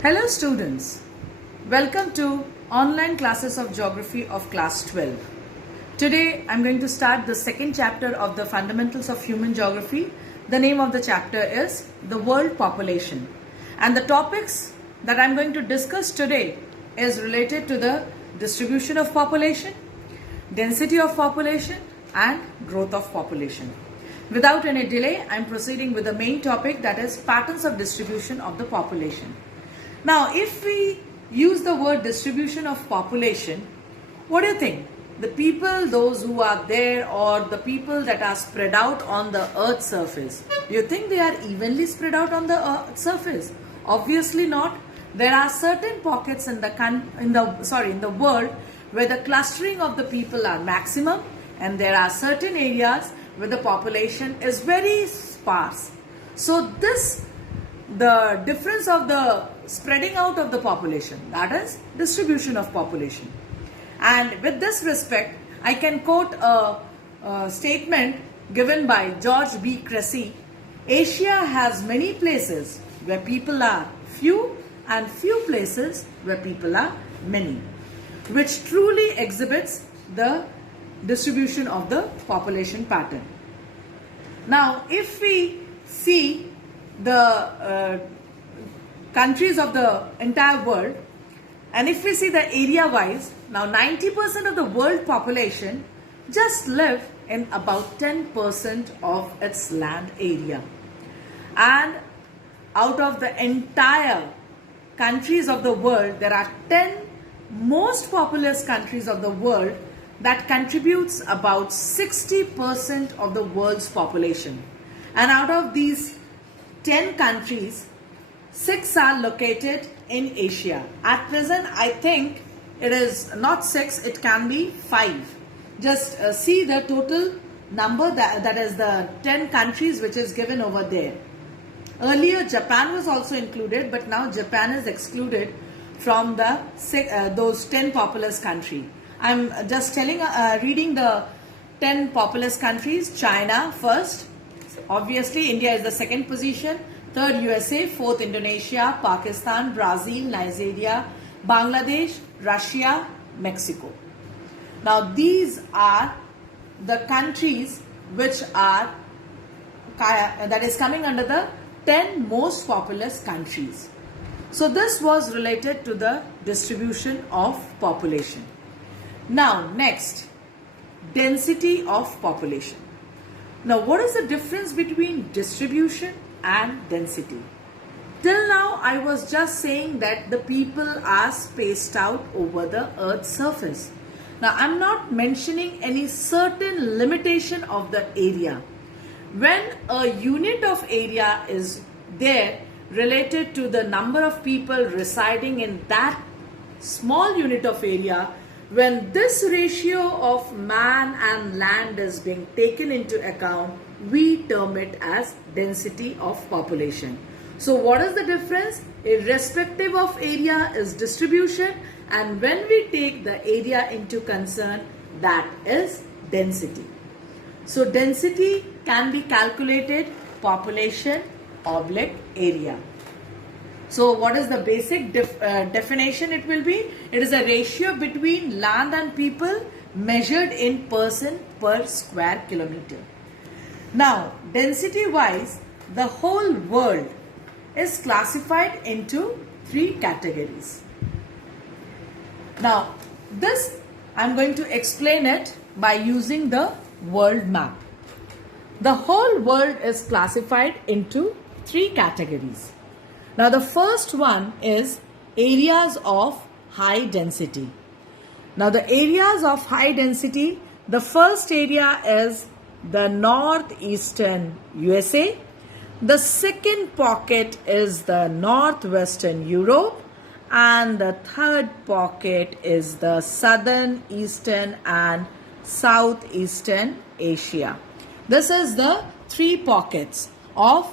Hello students, welcome to online classes of geography of class 12. Today I am going to start the second chapter of the fundamentals of human geography. The name of the chapter is the world population, and the topics that I am going to discuss today is related to the distribution of population, density of population and growth of population. Without any delay, I am proceeding with the main topic, that is patterns of distribution of the population. Now, if we use the word distribution of population, what do you think? The people, those who are there, or the people that are spread out on the earth's surface, do you think they are evenly spread out on the earth's surface? Obviously not. There are certain pockets in the world where the clustering of the people are maximum, and there are certain areas where the population is very sparse. So the difference of the spreading out of the population, that is distribution of population. And with this respect, I can quote a statement given by George B. Cressy: Asia has many places where people are few and few places where people are many, which truly exhibits the distribution of the population pattern. Now, if we see the countries of the entire world, and if we see the area wise, now 90% of the world population just live in about 10% of its land area, and out of the entire countries of the world, there are 10 most populous countries of the world that contributes about 60% of the world's population. And out of these 10 countries, 6 are located in Asia. At present, I think it is not 6, it can be 5. Just see the total number, that is the 10 countries which is given over there. Earlier, Japan was also included, but now Japan is excluded from the those 10 populous countries. I'm just reading the 10 populous countries. China first. Obviously, India is the second position. Third, USA. Fourth, Indonesia, Pakistan, Brazil, Nigeria, Bangladesh, Russia, Mexico. Now, these are the countries which are that is coming under the 10 most populous countries. So, this was related to the distribution of population. Now, next, density of population. Now, what is the difference between distribution and density? Till now, I was just saying that the people are spaced out over the earth's surface. Now, I'm not mentioning any certain limitation of the area. When a unit of area is there related to the number of people residing in that small unit of area, when this ratio of man and land is being taken into account, we term it as density of population. So what is the difference? Irrespective of area is distribution, and when we take the area into concern, that is density. So density can be calculated population oblique area. So what is the basic definition it will be? It is a ratio between land and people measured in person per square kilometer. Now, density wise, the whole world is classified into 3 categories. Now, this I am going to explain it by using the world map. The whole world is classified into 3 categories. Now, the first one is areas of high density. Now, the areas of high density, the first area is the northeastern USA. The second pocket is the northwestern Europe. And the third pocket is the southern, eastern and southeastern Asia. This is the 3 pockets of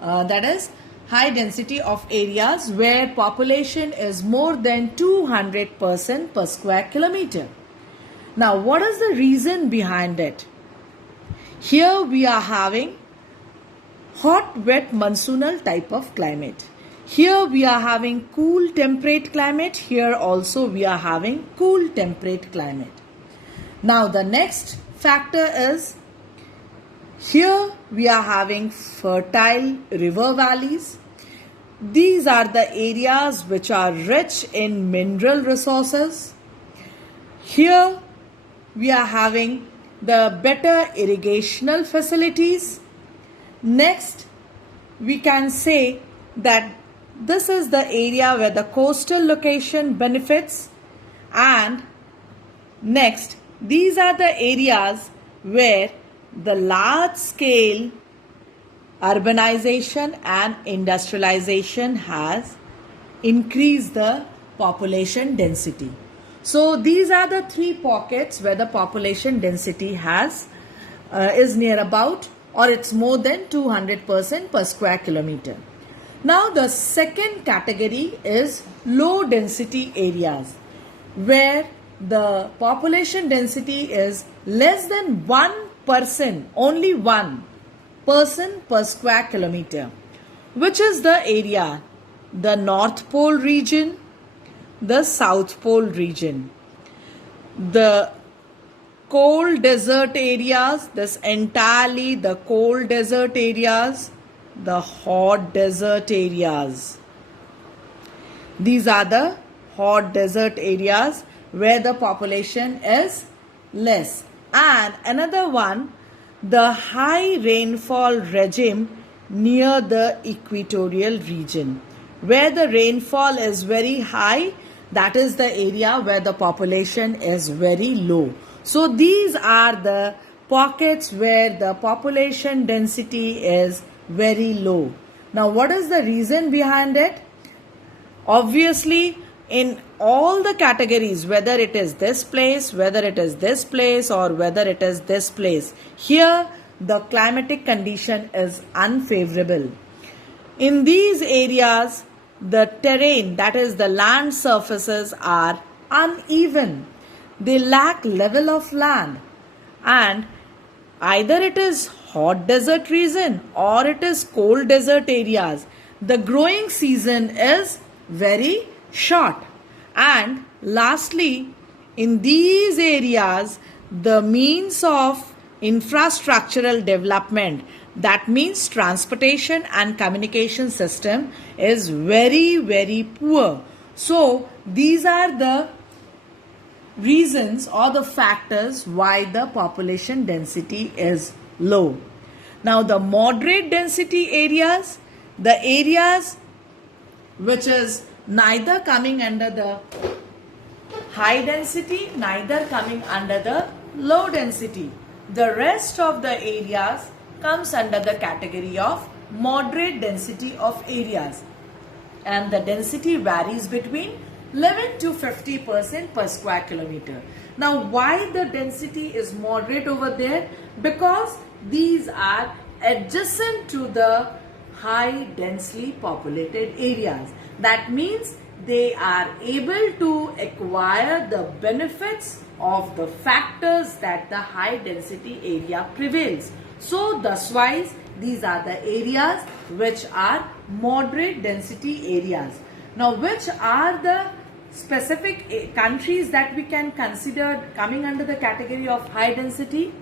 that is high density of areas where population is more than 200% per square kilometer. Now, what is the reason behind it? Here we are having hot, wet, monsoonal type of climate. Here we are having cool temperate climate. Here also we are having cool temperate climate. Now the next factor is, here we are having fertile river valleys. These are the areas which are rich in mineral resources. Here we are having the better irrigational facilities. Next, we can say that this is the area where the coastal location benefits, and next, these are the areas where the large scale urbanization and industrialization has increased the population density. So these are the three pockets where the population density is near about, or it's more than 200% per square kilometer. Now the second category is low density areas, where the population density is less than 1%, only 1 person per square kilometer. Which is the area? The North Pole region, the South Pole region, the cold desert areas, this entirely the cold desert areas, the hot desert areas. These are the hot desert areas where the population is less. And another one, the high rainfall regime near the equatorial region, where the rainfall is very high. That is the area where the population is very low. So these are the pockets where the population density is very low. Now what is the reason behind it? Obviously, in all the categories, whether it is this place, whether it is this place, or whether it is this place, here the climatic condition is unfavorable. In these areas, the terrain, that is the land surfaces, are uneven. They lack level of land, and either it is hot desert region or it is cold desert areas. The growing season is very short. And lastly, in these areas, the means of infrastructural development, that means transportation and communication system, is very, very poor. So these are the reasons or the factors why the population density is low. Now the moderate density areas, the areas which is neither coming under the high density, neither coming under the low density. The rest of the areas comes under the category of moderate density of areas, and the density varies between 11 to 50% per square kilometer. Now why the density is moderate over there? Because these are adjacent to the high densely populated areas. That means they are able to acquire the benefits of the factors that the high density area prevails. So thus wise, these are the areas which are moderate density areas. Now which are the specific countries that we can consider coming under the category of high density?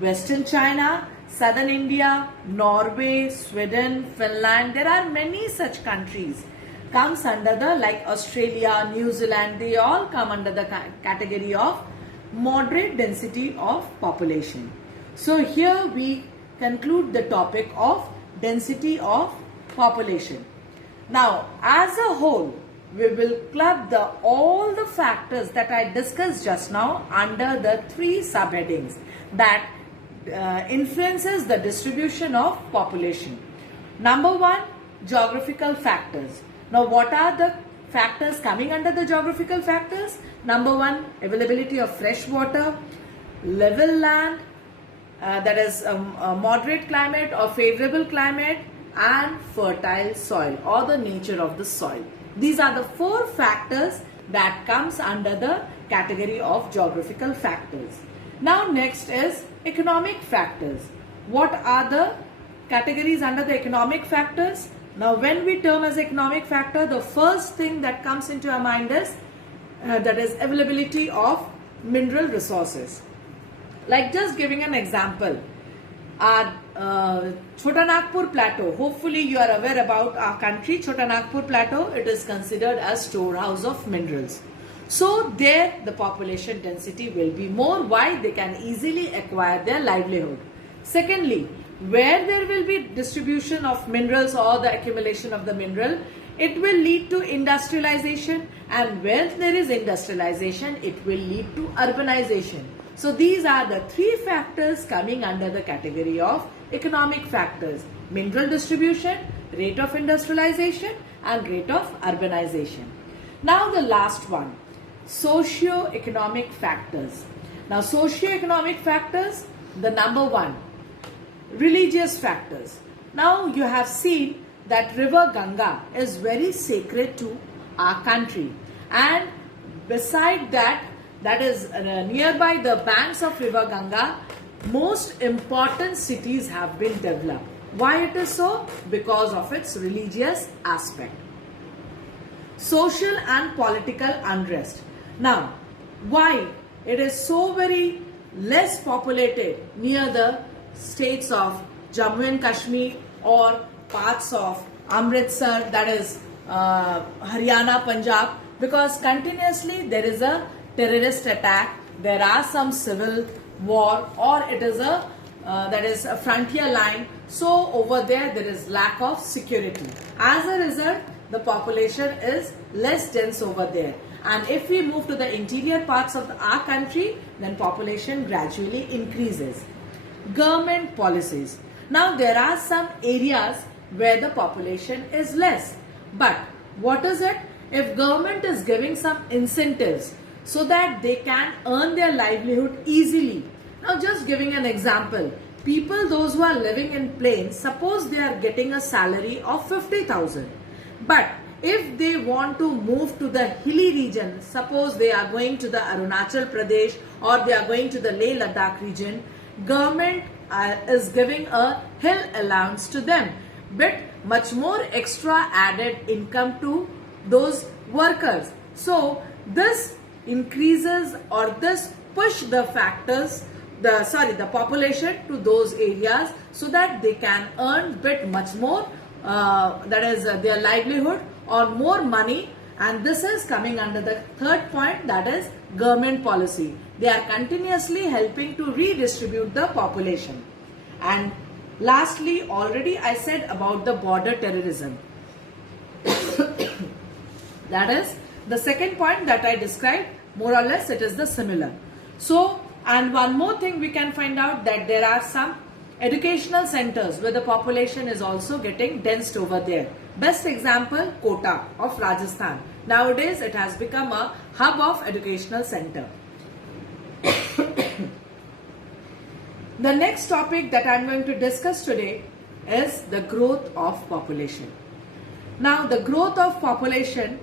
Western China, Southern India, Norway, Sweden, Finland. There are many such countries comes under the, like Australia, New Zealand, they all come under the category of moderate density of population. So here we conclude the topic of density of population. Now as a whole, we will club all the factors that I discussed just now under the three subheadings that influences the distribution of population. Number one, geographical factors. Now what are the factors coming under the geographical factors? Number one, availability of fresh water, level land, that is a moderate climate or favorable climate, and fertile soil or the nature of the soil. These are the four factors that comes under the category of geographical factors. Now next is economic factors. What are the categories under the economic factors? Now, when we term as economic factor, the first thing that comes into our mind is that is availability of mineral resources. Like just giving an example, our Chota Nagpur Plateau, hopefully you are aware about our country, Chota Nagpur Plateau, it is considered as storehouse of minerals. So there the population density will be more. Why? They can easily acquire their livelihood. Secondly, where there will be distribution of minerals or the accumulation of the mineral, it will lead to industrialization, and where there is industrialization, it will lead to urbanization. So these are the three factors coming under the category of economic factors: mineral distribution, rate of industrialization, and rate of urbanization. Now the last one, socio-economic factors. Now socio-economic factors, the number one, religious factors. Now you have seen that river Ganga is very sacred to our country, and beside that, that is nearby the banks of river Ganga, most important cities have been developed. Why it is so? Because of its religious aspect. Social and political unrest. Now, why it is so very less populated near the states of Jammu and Kashmir or parts of Amritsar, that is Haryana, Punjab? Because continuously there is a terrorist attack, there are some civil war, or it is a that is a frontier line. So over there is lack of security. As a result, the population is less dense over there. And if we move to the interior parts of our country, then population gradually increases. Government policies. Now there are some areas where the population is less. But what is it? If government is giving some incentives so that they can earn their livelihood easily. Now just giving an example, people those who are living in plains, suppose they are getting a salary of 50,000. But if they want to move to the hilly region, suppose they are going to the Arunachal Pradesh or they are going to the Leh Ladakh region, government is giving a hill allowance to them, but much more extra added income to those workers. So this increases, or this push the factors, the population to those areas so that they can earn bit much more, that is their livelihood or more money. And this is coming under the third point, that is government policy. They are continuously helping to redistribute the population. And lastly, already I said about the border terrorism. That is the second point that I described, more or less it is the similar. So, and one more thing we can find out, that there are some educational centers where the population is also getting densed over there. Best example, Kota of Rajasthan. Nowadays it has become a hub of educational center. The next topic that I am going to discuss today is the growth of population. Now the growth of population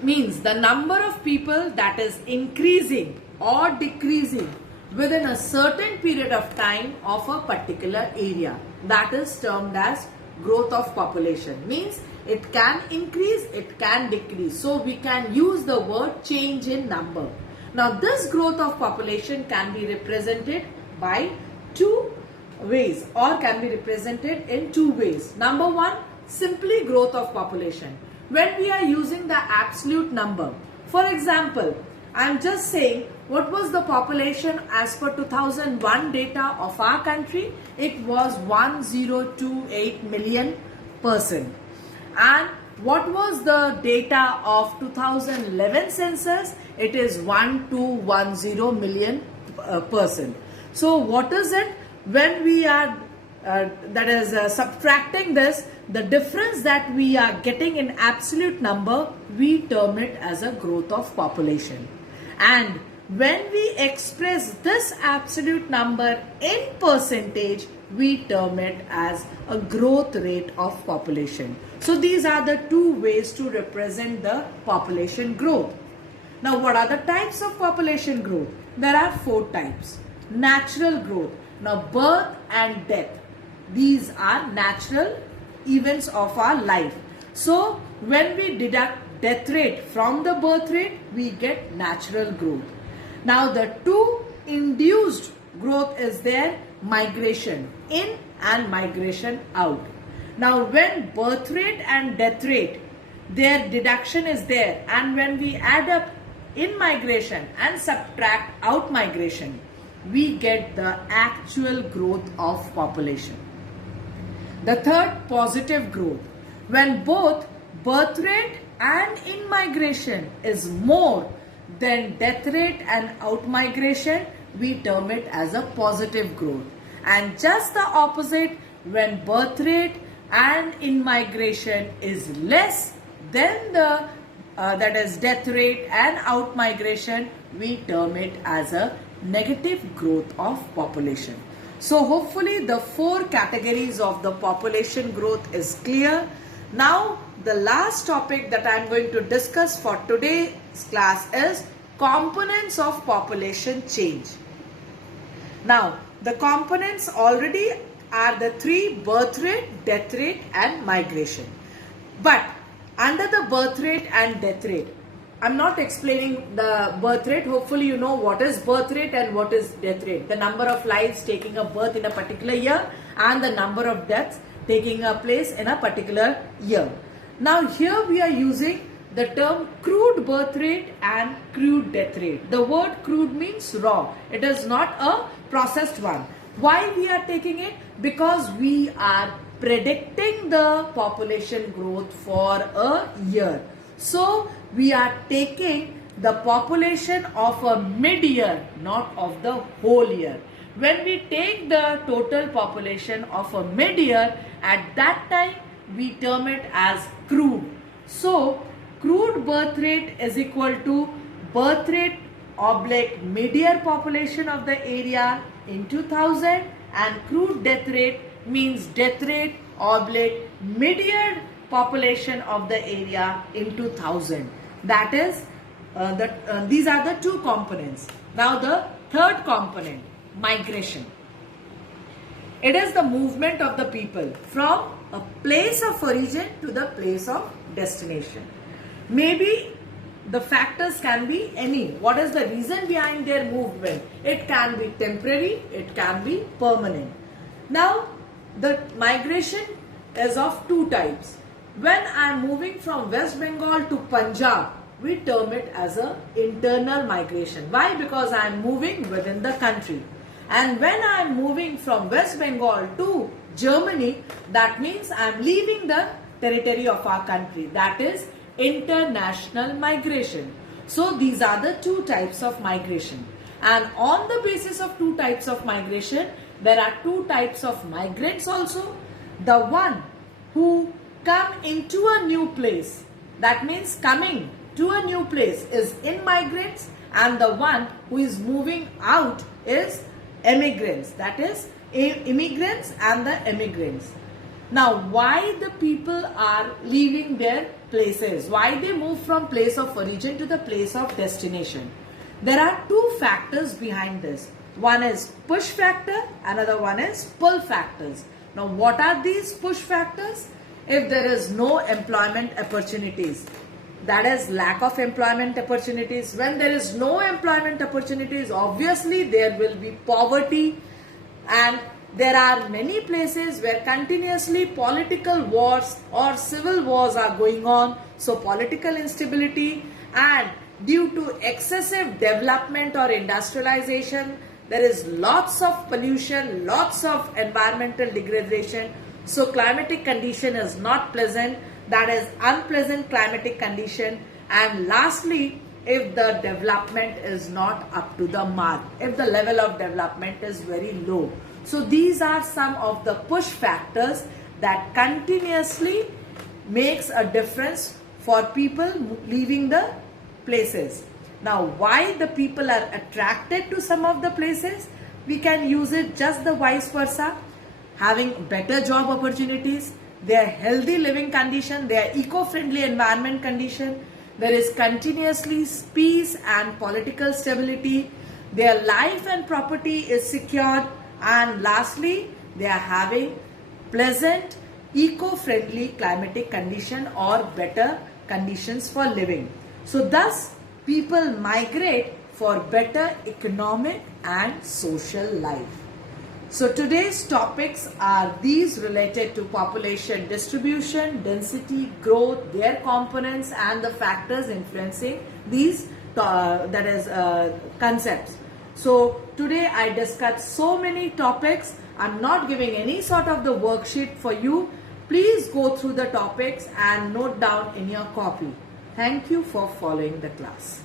means the number of people that is increasing or decreasing within a certain period of time of a particular area. That is termed as growth of population. Means it can increase, it can decrease. So we can use the word change in number. Now this growth of population can be represented by two ways, or can be represented in two ways. Number one, simply growth of population. When we are using the absolute number, for example, I am just saying what was the population as per 2001 data of our country. It was 1028 million person. And what was the data of 2011 census? It is 1210 million person. So what is it when we are subtracting this, the difference that we are getting in absolute number, we term it as a growth of population. And when we express this absolute number in percentage, we term it as a growth rate of population. So these are the two ways to represent the population growth. Now what are the types of population growth? There are four types. Natural growth. Now birth and death. These are natural events of our life. So when we deduct death rate from the birth rate, we get natural growth. Now the two induced growth is there, migration in and migration out. Now when birth rate and death rate, their deduction is there, and when we add up in migration and subtract out migration, we get the actual growth of population. The third, positive growth. When both birth rate and in migration is more than death rate and out migration, we term it as a positive growth. And just the opposite, when birth rate and in migration is less than the that is death rate and out migration, we term it as a negative growth of population. So hopefully the four categories of the population growth is clear. Now the last topic that I am going to discuss for today's class is components of population change. Now the components already are the three: birth rate, death rate and migration. But under the birth rate and death rate, I'm not explaining the birth rate. Hopefully you know what is birth rate and what is death rate. The number of lives taking a birth in a particular year and the number of deaths taking a place in a particular year. Now here we are using the term crude birth rate and crude death rate. The word crude means raw. It is not a processed one. Why we are taking it? Because we are predicting the population growth for a year. So we are taking the population of a mid-year, not of the whole year. When we take the total population of a mid-year, at that time we term it as crude. So crude birth rate is equal to birth rate oblique mid-year population of the area in 2000, and crude death rate means death rate oblique mid-year population of the area in 2000. That is, these are the two components. Now the third component, migration. It is the movement of the people from a place of origin to the place of destination. Maybe the factors can be any. What is the reason behind their movement? It can be temporary, it can be permanent. Now the migration is of two types. When I am moving from West Bengal to Punjab, we term it as an internal migration. Why? Because I am moving within the country. And when I am moving from West Bengal to Germany, that means I am leaving the territory of our country. That is international migration. So these are the two types of migration. And on the basis of two types of migration, there are two types of migrants also. The one who come into a new place, that means coming to a new place, is immigrants, and the one who is moving out is emigrants, that is immigrants and the emigrants. Now why the people are leaving their places, why they move from place of origin to the place of destination? There are two factors behind this. One is push factor, another one is pull factors. Now what are these push factors? If there is no employment opportunities, that is lack of employment opportunities. When there is no employment opportunities, obviously there will be poverty, and there are many places where continuously political wars or civil wars are going on. So political instability, and due to excessive development or industrialization, there is lots of pollution, lots of environmental degradation. So climatic condition is not pleasant, that is unpleasant climatic condition. And lastly, if the development is not up to the mark, if the level of development is very low. So these are some of the push factors that continuously makes a difference for people leaving the places. Now why the people are attracted to some of the places? We can use it just the vice versa. Having better job opportunities, their healthy living condition, their eco-friendly environment condition, there is continuously peace and political stability, their life and property is secured, and lastly, they are having pleasant eco-friendly climatic condition or better conditions for living. So thus people migrate for better economic and social life. So today's topics are these related to population distribution, density, growth, their components and the factors influencing these concepts. So today I discussed so many topics. I'm not giving any sort of the worksheet for you. Please go through the topics and note down in your copy. Thank you for following the class.